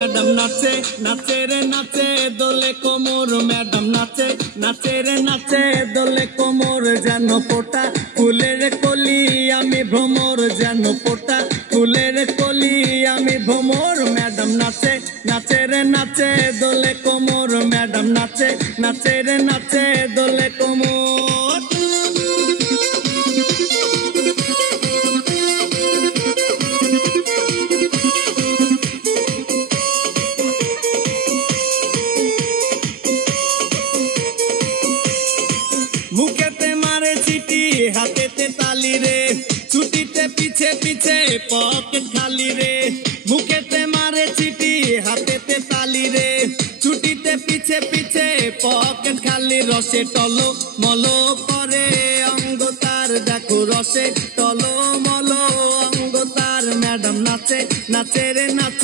Madam নাচে নাচে রে নাচে দোলে কোমর ম্যাডাম নাচে নাচে রে নাচে দোলে কোমর যেন ফোটা ফুলের কলি আমি ভ্রমর যেন ফোটা ফুলের কলি আমি ভ্রমর ম্যাডাম নাচে নাচে রে নাচে দোলে কোমর ম্যাডাম নাচে নাচে রে নাচে দোলে কোমর। মুখেতে মারে চিঠি হাতেতে তালি রে ছুটিতে পিছে পিছে পকেট খালি রে মুখেতে মারে চিঠি হাতেতে তালি রে ছুটিতে পিছে পিছে পকেট খালি রসে টলো মলো করে অঙ্গ তার দেখো রসে টলো মলো অঙ্গ তার ম্যাডাম নাচে নাচে রে নাচে